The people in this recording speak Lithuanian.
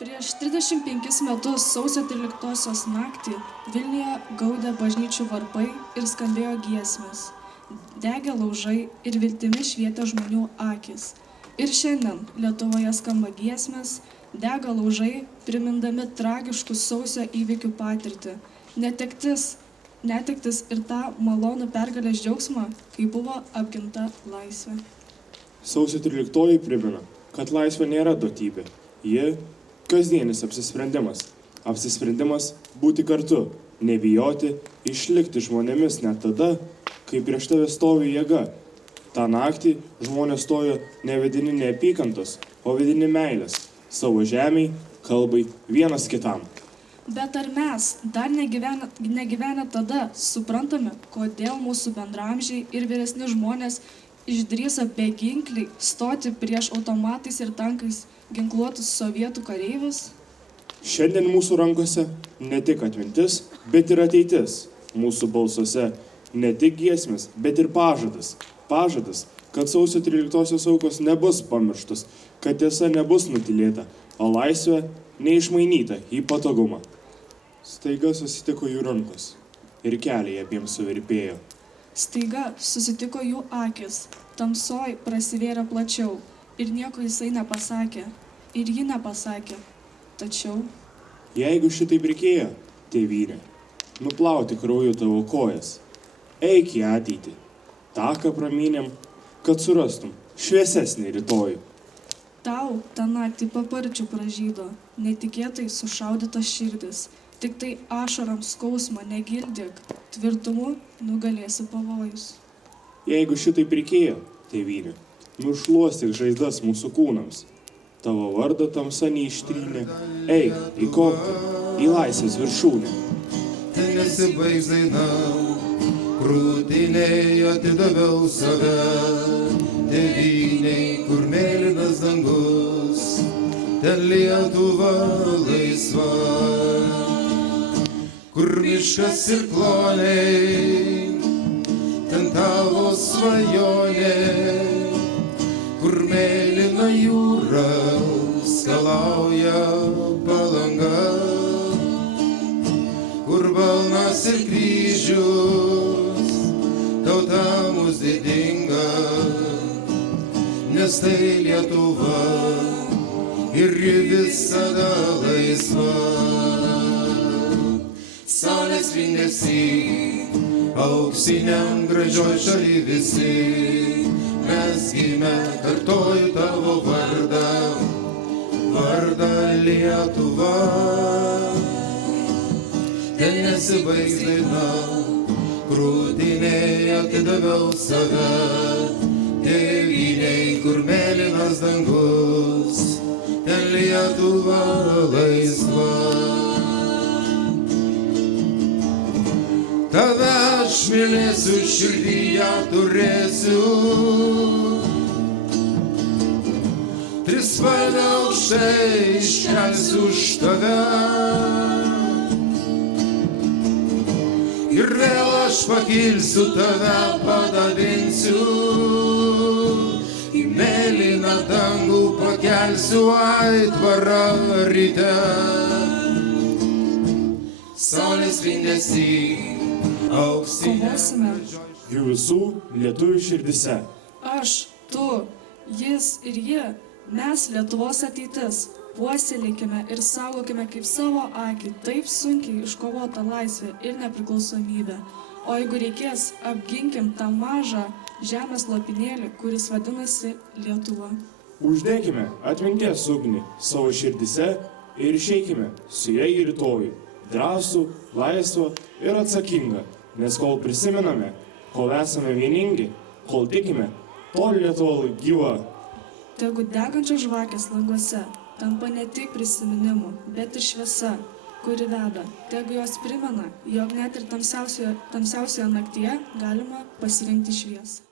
Prieš 35 metus sausio 13 naktį Vilniuje gaudė bažnyčių varpai ir skambėjo giesmės. Degė laužai ir viltimi švietė žmonių akis. Ir šiandien Lietuvoje skamba giesmės, dega laužai, primindami tragiškų sausio įvykių patirtį. Netektis ir tą malonų pergalės džiaugsmą, kai buvo apginta laisvė. Sausio 13 primena, kad laisvė nėra duotybė. Ji kasdienis apsisprendimas. Apsisprendimas būti kartu, nebijoti, išlikti žmonėmis net tada, kai prieš tave stovi jėga. Ta naktį žmonės stojo ne vedini neapykantos, o vedini meilės savo žemiai, kalbai, vienas kitam. Bet ar mes, dar negyvenę tada, suprantame, kodėl mūsų bendramžiai ir vyresni žmonės išdrįso beginkliai stoti prieš automatais ir tankais ginkluotus sovietų kareivius? Šiandien mūsų rankose ne tik atmintis, bet ir ateitis. Mūsų balsuose ne tik giesmės, bet ir pažadas. Pažadas, kad sausio 13 aukos nebus pamirštos, kad tiesa nebus nutylėta, o laisvė neišmainyta į patogumą. Staiga susitiko jų rankos ir keliai abiems suvirpėjo. Staiga susitiko jų akis, tamsoj prasivėrė plačiau ir nieko jisai nepasakė, ir ji nepasakė. Tačiau, jeigu šitaip reikėjo, tėvynė, nuplauti krauju tavo kojas, eik į ateitį, taką pramynėm, kad surastum šviesesnį rytojų. Tau tą naktį paparčių pražydo, netikėtai sušaudytas širdis, tik tai ašarams skausmą negildyk, tvirtumu nugalėsi pavojus. Jeigu šitaip reikėjo, tėvynė, nušluostyk žaizdas mūsų kūnams. Tavo vardą tamsa neištrynė, eik į koptą, į laisvės viršūnę. Tai nesibaigs daina, krūtinėje atidaviau save, tėvynei, kur mėlynas dangus, ten Lietuva laisva, kur miškas ir kloniai, ten tavo svajonė, kur mėlyna jūra skalauja Palanga, kur balnas ir kryžius tauta mus didinga, nes tai Lietuva ir ji visada laisva. Saulės spindesy, auksiniam gražioj šaly visi, mes gimę, kartoju tavo vardą, vardą Lietuva. Ten nesibaigs daina, krūtinėje atidaviau save, tėvynei, kur mėlynas dangus, ten Lietuva laisva. Tave aš mylėsiu, širdyje turėsiu, trispalvę aukštai iškelsiu už tave. Ir vėl aš pakilsiu, tave padabinsiu, į mėlyną dangų pakelsiu aitvarą ryte. Saulės spindesy, kovosime. Jų visų lietuvių širdise. Aš, tu, jis ir ji, mes Lietuvos ateitis. Puoselėkime ir saugokime kaip savo akį taip sunkiai iškovotą laisvę ir nepriklausomybę. O jeigu reikės, apginkim tą mažą žemės lopinėlį, kuris vadinasi Lietuva. Uždėkime atminties ugnį savo širdise ir išeikime su ja į rytojų. Drąsų, laisvą ir atsakingą, nes kol prisimename, kol esame vieningi, kol tikime, tol Lietuva gyva. Tegu degančios žvakės languose tampa ne tik prisiminimu, bet ir šviesa, kuri veda. Tegu jos primena, jog net ir tamsiausioje naktyje galima pasirinkti šviesą.